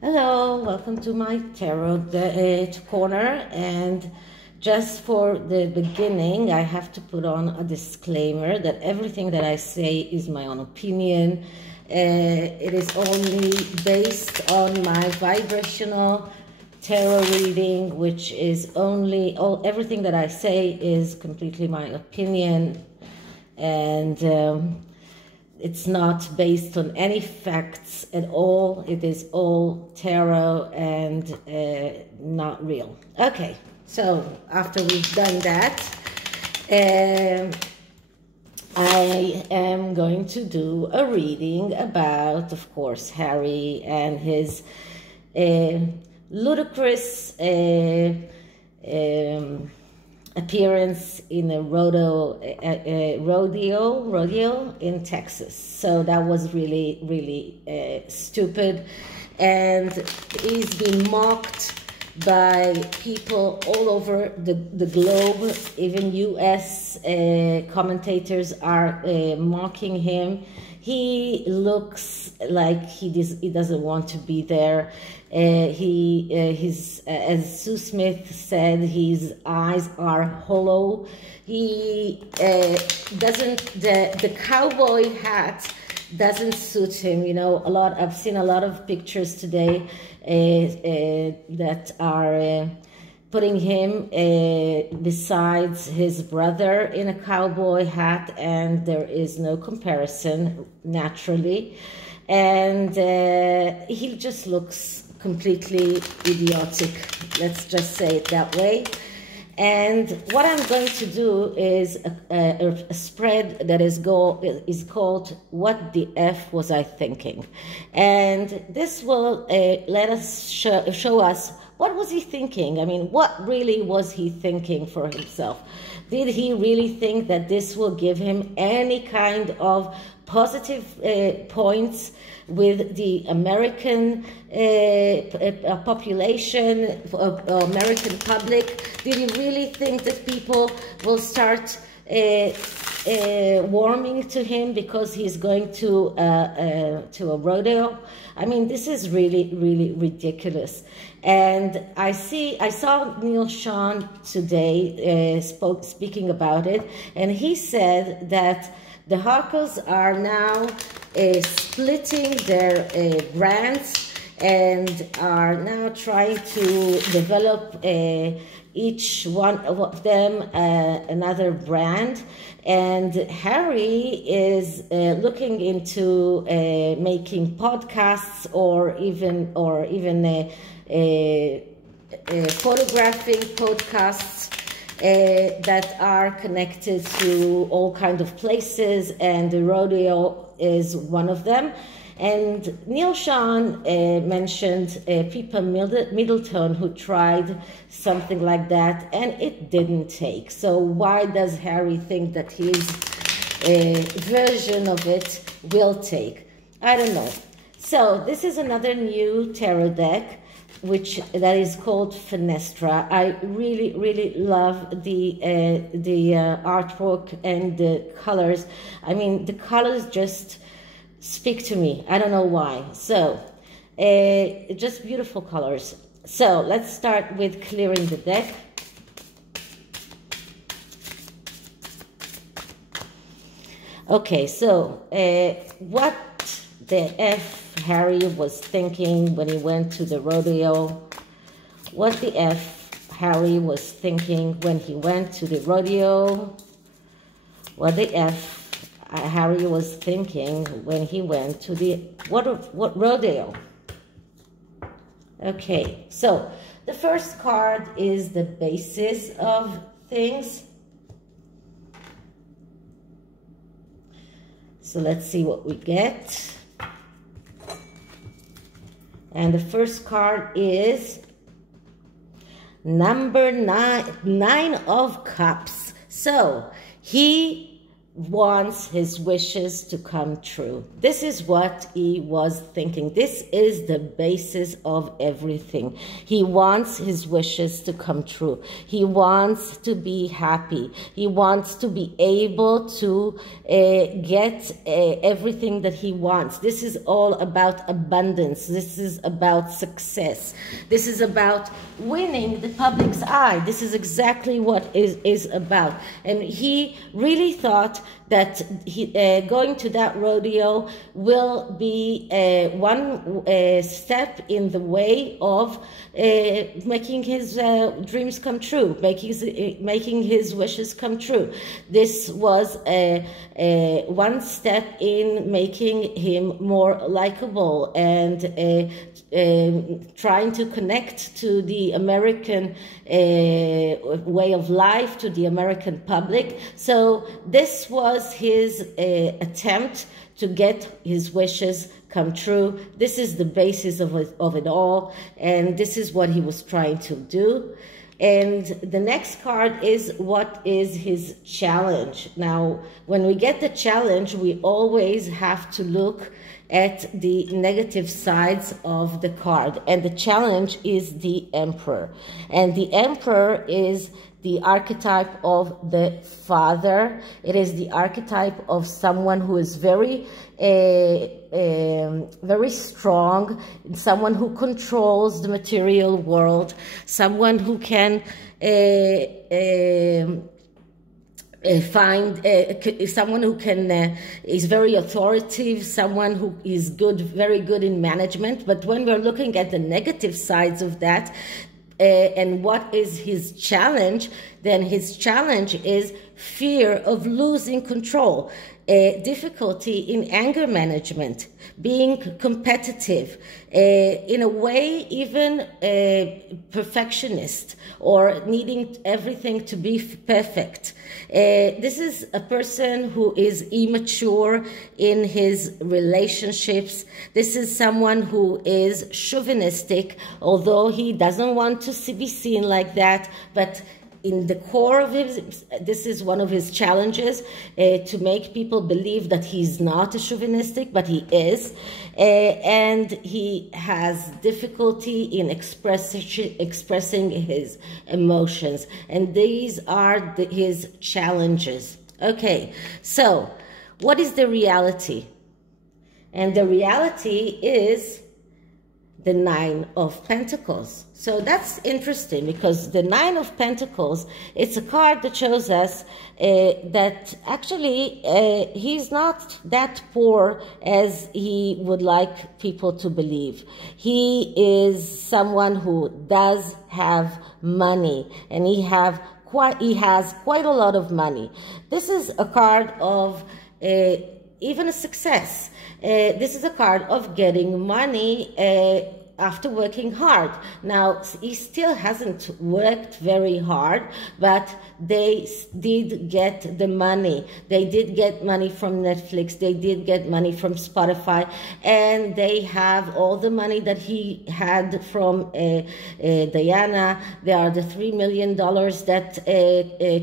Hello, welcome to my tarot corner. And just for the beginning, I have to put on a disclaimer that everything that I say is my own opinion. It is only based on my vibrational tarot reading, which is everything that I say is completely my opinion, and it's not based on any facts at all. It is all tarot and not real. Okay, so after we've done that, I am going to do a reading about, of course, Harry and his ludicrous appearance in a rodeo in Texas. So that was really stupid, and he's been mocked by people all over the globe. Even US commentators are mocking him. He looks like he doesn't want to be there. As Sue Smith said, his eyes are hollow. He the cowboy hat doesn't suit him. You know, I've seen a lot of pictures today that are putting him besides his brother in a cowboy hat, and there is no comparison naturally, and he just looks completely idiotic. Let's just say it that way. And what I'm going to do is a spread that is called "What the F Was I Thinking?" And this will let us show us what was he thinking. I mean, what really was he thinking for himself? Did he really think that this will give him any kind of positive points with the American population, American public? Did he really think that people will start warming to him because he's going to a rodeo? I mean, this is really ridiculous. And I saw Neil Sean today speaking about it, and he said that the Harkles are now splitting their brands and are now trying to develop each one of them another brand. And Harry is looking into making podcasts or even photographing podcasts that are connected to all kinds of places, and the rodeo is one of them. And Neil Sean mentioned Pippa Middleton, who tried something like that, and it didn't take. So why does Harry think that his version of it will take? I don't know. So this is another new tarot deck, that is called Fenestra. I really love the artwork and the colors. I mean, the colors just speak to me. I don't know why. So just beautiful colors. So let's start with clearing the deck. Okay, so what the F Harry was thinking when he went to the rodeo? What the F Harry was thinking when he went to the rodeo? What the F Harry was thinking when he went to the what rodeo? Okay, so the first card is the basis of things. So let's see what we get. And the first card is number 9 of Cups. So he wants his wishes to come true. This is what he was thinking. This is the basis of everything. He wants his wishes to come true. He wants to be happy. He wants to be able to get everything that he wants. This is all about abundance. This is about success. This is about winning the public's eye. This is exactly what is about. And he really thought that going to that rodeo will be one step in the way of making his dreams come true, making his wishes come true. This was one step in making him more likable and trying to connect to the American way of life, to the American public. So this was his attempt to get his wishes come true. This is the basis of it all, and this is what he was trying to do. And the next card is, what is his challenge? Now, when we get the challenge, we always have to look at the negative sides of the card. And the challenge is the Emperor. And the Emperor is the archetype of the father. It is the archetype of someone who is very strong, someone who controls the material world, someone who can someone who can is very authoritative, someone who is very good in management. But when we're looking at the negative sides of that, and what is his challenge, then his challenge is fear of losing control, difficulty in anger management, being competitive, in a way even perfectionist, or needing everything to be perfect. This is a person who is immature in his relationships. This is someone who is chauvinistic, although he doesn't want to be seen like that, but in the core of his, this is one of his challenges, to make people believe that he's not a chauvinistic, but he is. And he has difficulty in expressing his emotions. And these are his challenges. Okay, so what is the reality? And the reality is the Nine of Pentacles. So that's interesting, because the Nine of Pentacles, it's a card that shows us that actually he's not that poor as he would like people to believe. He is someone who does have money, and he has quite a lot of money. This is a card of even a success. This is a card of getting money after working hard. Now, he still hasn't worked very hard, but they did get the money. They did get money from Netflix. They did get money from Spotify. And they have all the money that he had from Diana. There are the $3 million that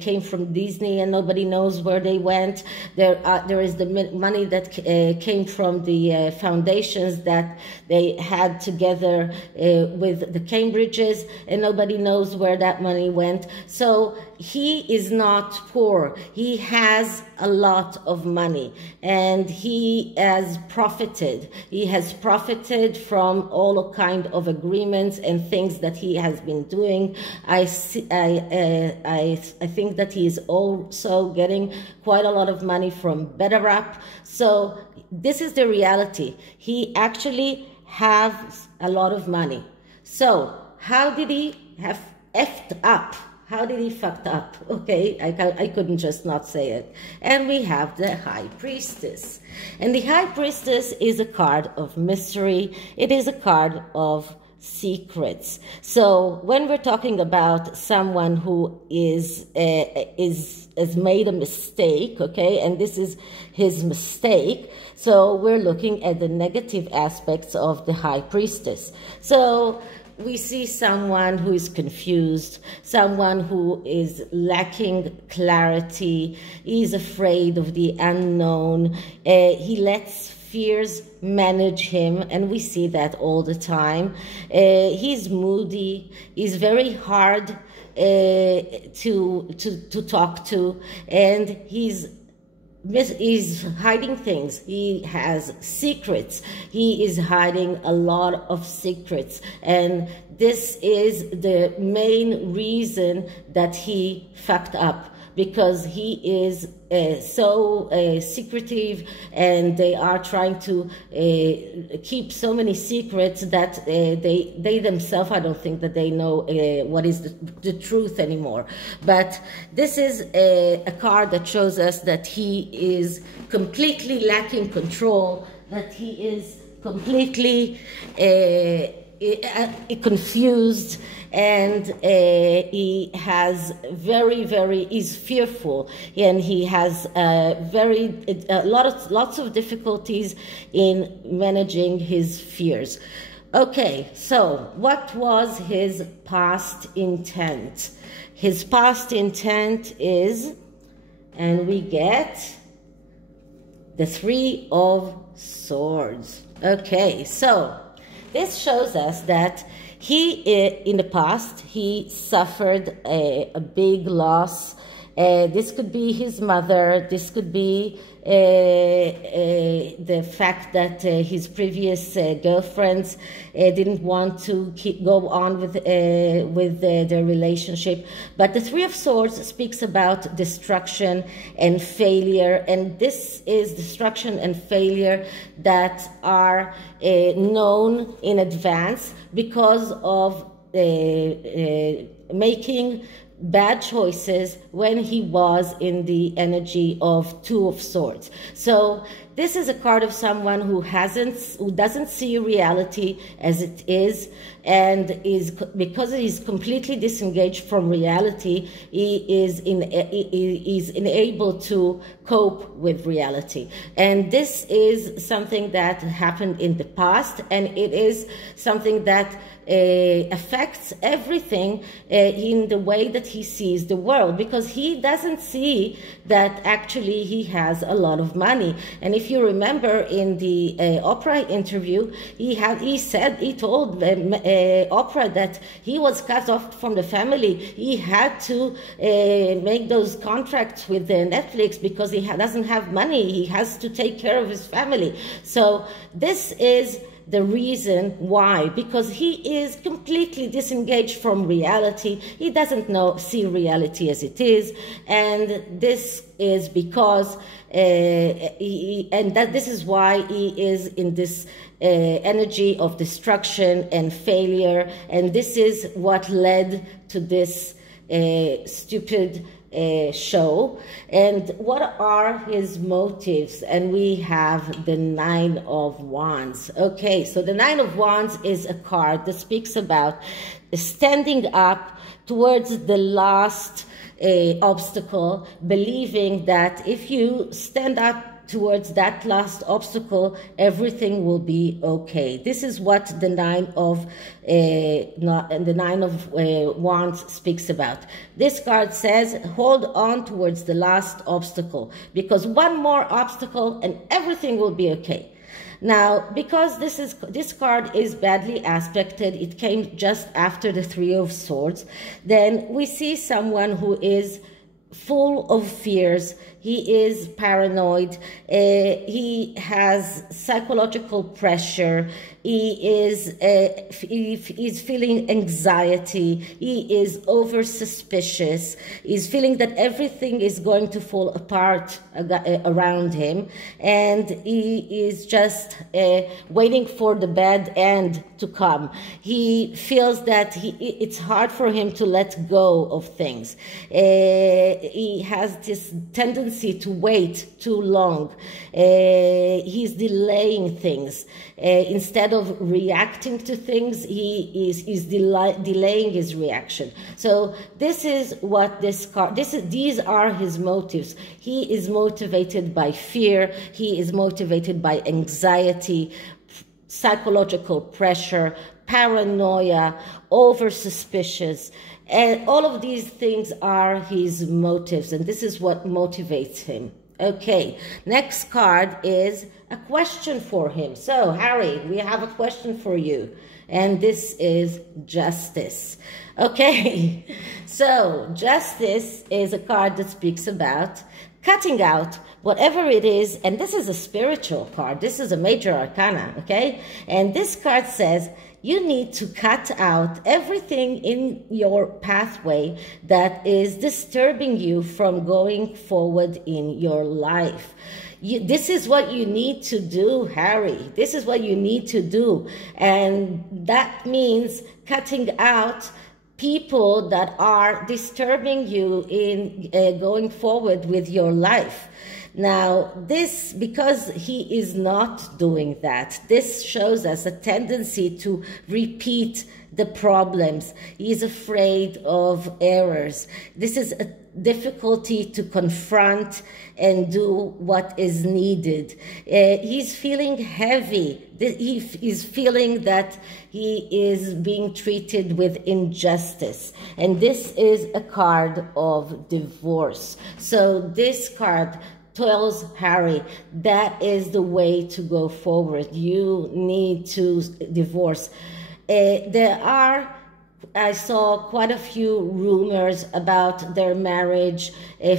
came from Disney, and nobody knows where they went. There is the money that came from the foundations that they had together with the Cambridges, and nobody knows where that money went. So he is not poor. He has a lot of money, and he has profited. He has profited from all kind of agreements and things that he has been doing. I think that he is also getting quite a lot of money from BetterUp. So this is the reality. He actually has a lot of money. So how did he have effed up? How did he fucked up? Okay, I couldn't just not say it. And we have the High Priestess. And the High Priestess is a card of mystery. It is a card of secrets. So when we're talking about someone who has made a mistake, okay, and this is his mistake, so we're looking at the negative aspects of the High Priestess. So we see someone who is confused, someone who is lacking clarity, is afraid of the unknown. He lets fears manage him, and we see that all the time. He's moody, he's very hard to talk to, and he's hiding things. He has secrets. He is hiding a lot of secrets, and this is the main reason that he fucked up, because he is so secretive, and they are trying to keep so many secrets that they themselves, I don't think that they know what is the truth anymore. But this is a card that shows us that he is completely lacking control, that he is completely confused, and he has is fearful, and he has lots of difficulties in managing his fears. Okay, so what was his past intent? His past intent is, and we get the Three of Swords. Okay, so this shows us that he, in the past, he suffered a big loss. This could be his mother. This could be the fact that his previous girlfriends didn't want to go on with their relationship. But the Three of Swords speaks about destruction and failure, and this is destruction and failure that are known in advance because of making bad choices when he was in the energy of Two of Swords. So this is a card of someone who doesn't see reality as it is, and because he's completely disengaged from reality, he is unable to cope with reality. And this is something that happened in the past, and it is something that affects everything in the way that he sees the world, because he doesn't see that actually he has a lot of money. And if you remember in the Oprah interview, he told Oprah that he was cut off from the family. He had to make those contracts with Netflix because he doesn't have money. He has to take care of his family. So this is the reason why, because he is completely disengaged from reality. He doesn't see reality as it is, and this is because this is why he is in this energy of destruction and failure, and this is what led to this stupid show. And what are his motives? And we have the Nine of Wands. Okay, so the Nine of Wands is a card that speaks about standing up towards the last obstacle, believing that if you stand up towards that last obstacle, everything will be okay. This is what the Nine of Wands speaks about. This card says, hold on towards the last obstacle, because one more obstacle and everything will be okay. Now, because this card is badly aspected, it came just after the Three of Swords, then we see someone who is full of fears. He is paranoid. He has psychological pressure. He is feeling anxiety. He is over suspicious. He's feeling that everything is going to fall apart around him, and he is just waiting for the bad end to come. He feels that it's hard for him to let go of things. He has this tendency to wait too long. He's delaying these. Instead of reacting to things, he is delaying his reaction. So this is what this card, these are his motives. He is motivated by fear. He is motivated by anxiety, psychological pressure, paranoia, over suspicious. And all of these things are his motives, and this is what motivates him. Okay, next card is a question for him. So, Harry, we have a question for you, and this is justice. Okay, so justice is a card that speaks about cutting out whatever it is, and this is a spiritual card. This is a major arcana, okay? And this card says, you need to cut out everything in your pathway that is disturbing you from going forward in your life. This is what you need to do, Harry. This is what you need to do. And that means cutting out people that are disturbing you in going forward with your life. Now, this, because he is not doing that, this shows us a tendency to repeat the problems. He is afraid of errors. This is a difficulty to confront and do what is needed. He's feeling heavy. He is feeling that he is being treated with injustice. And this is a card of divorce. So this card tells Harry that is the way to go forward. You need to divorce. I saw quite a few rumors about their marriage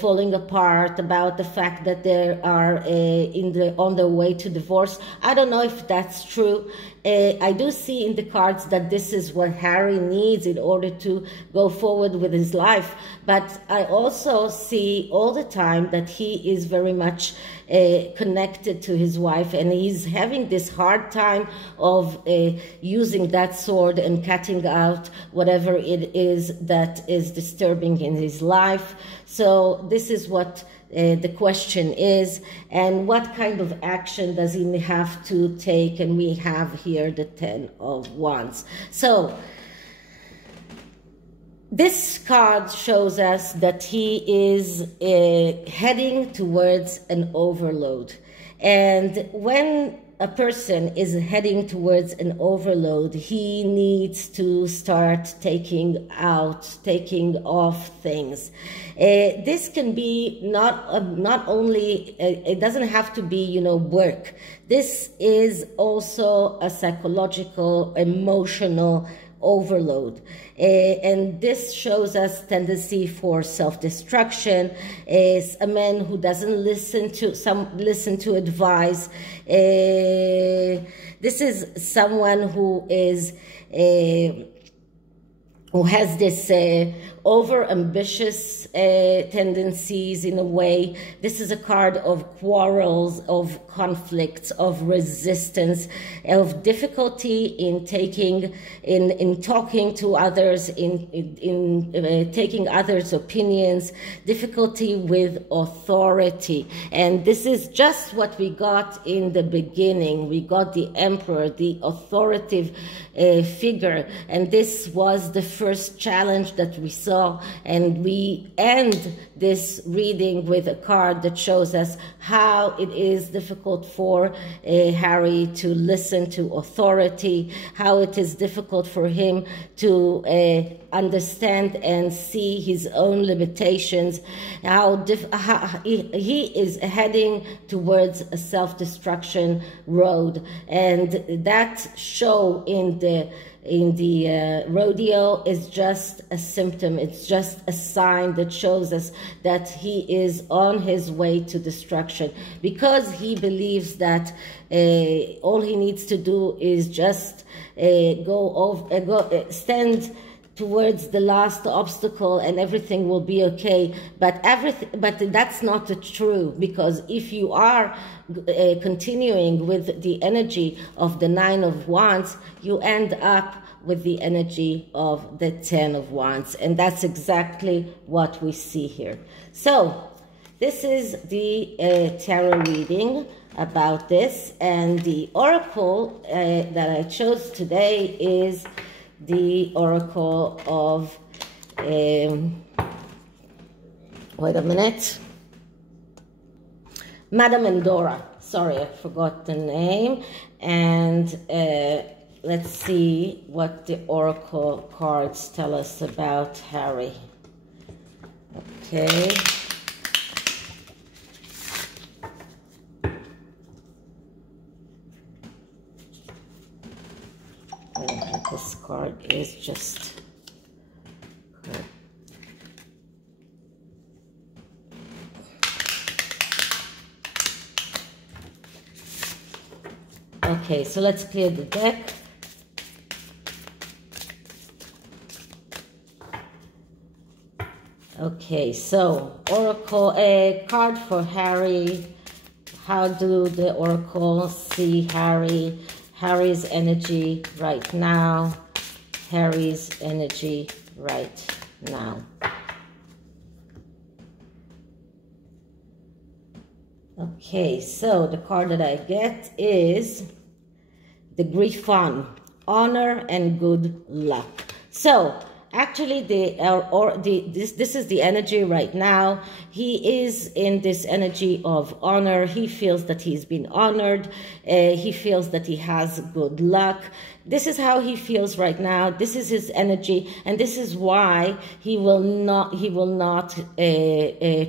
falling apart, about the fact that they are on their way to divorce. I don't know if that's true. I do see in the cards that this is what Harry needs in order to go forward with his life. But I also see all the time that he is very much connected to his wife, and he's having this hard time of using that sword and cutting out whatever it is that is disturbing in his life. So this is what the question is, and what kind of action does he have to take? And we have here the 10 of Wands. So this card shows us that he is heading towards an overload. And when a person is heading towards an overload, he needs to start taking off things. This can be not only, it doesn't have to be, work. This is also a psychological, emotional overload. And this shows us tendency for self-destruction. Is a man who doesn't listen to advice. This is someone who is who has this over-ambitious tendencies in a way. This is a card of quarrels, of conflicts, of resistance, of difficulty in talking to others, in taking others' opinions, difficulty with authority. And this is just what we got in the beginning. We got the emperor, the authoritative figure, and this was the first challenge that we saw. And we end this reading with a card that shows us how it is difficult for Harry to listen to authority, how it is difficult for him to understand and see his own limitations, how he is heading towards a self-destruction road. And that show in the rodeo is just a symptom. It's just a sign that shows us that he is on his way to destruction, because he believes that all he needs to do is just stand towards the last obstacle and everything will be okay. But that's not true, because if you are continuing with the energy of the 9 of Wands, you end up with the energy of the 10 of Wands, and that's exactly what we see here. So this is the tarot reading about this, and the oracle that I chose today is the oracle of wait a minute, Madame Endora. Sorry, I forgot the name. And let's see what the oracle cards tell us about Harry. Okay. This card is just okay, so let's clear the deck. Okay, so oracle, a card for Harry. How do the oracle see Harry? Harry's energy right now. Harry's energy right now. Okay, so the card that I get is the Griffon, honor and good luck. So actually, this is the energy right now. He is in this energy of honor. He feels that he's been honored. He feels that he has good luck. This is how he feels right now. This is his energy, and this is why he will not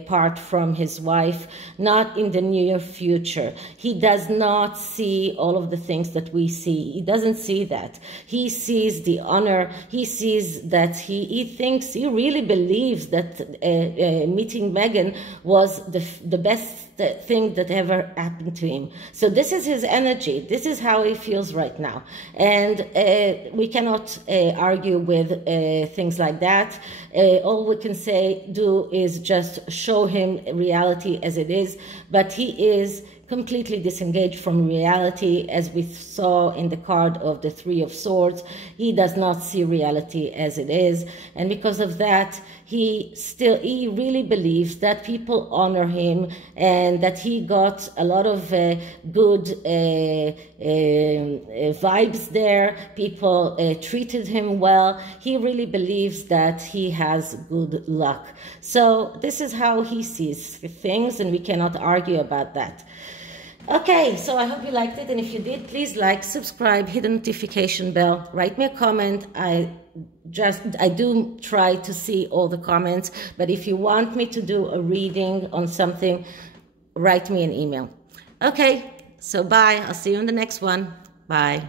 part from his wife, not in the near future. He does not see all of the things that we see. He doesn't see that. He sees the honor. He sees that he really believes that meeting Megan was the best thing that ever happened to him. So this is his energy. This is how he feels right now. And we cannot argue with things like that. All we can do is just show him reality as it is. But he is completely disengaged from reality, as we saw in the card of the Three of Swords. He does not see reality as it is, and because of that, he really believes that people honor him and that he got a lot of good vibes there. People treated him well. He really believes that he has good luck. So this is how he sees things, and we cannot argue about that. Okay, so I hope you liked it, and if you did, please like, subscribe, hit the notification bell, write me a comment. I do try to see all the comments, but if you want me to do a reading on something, write me an email. Okay, so bye. I'll see you in the next one. Bye.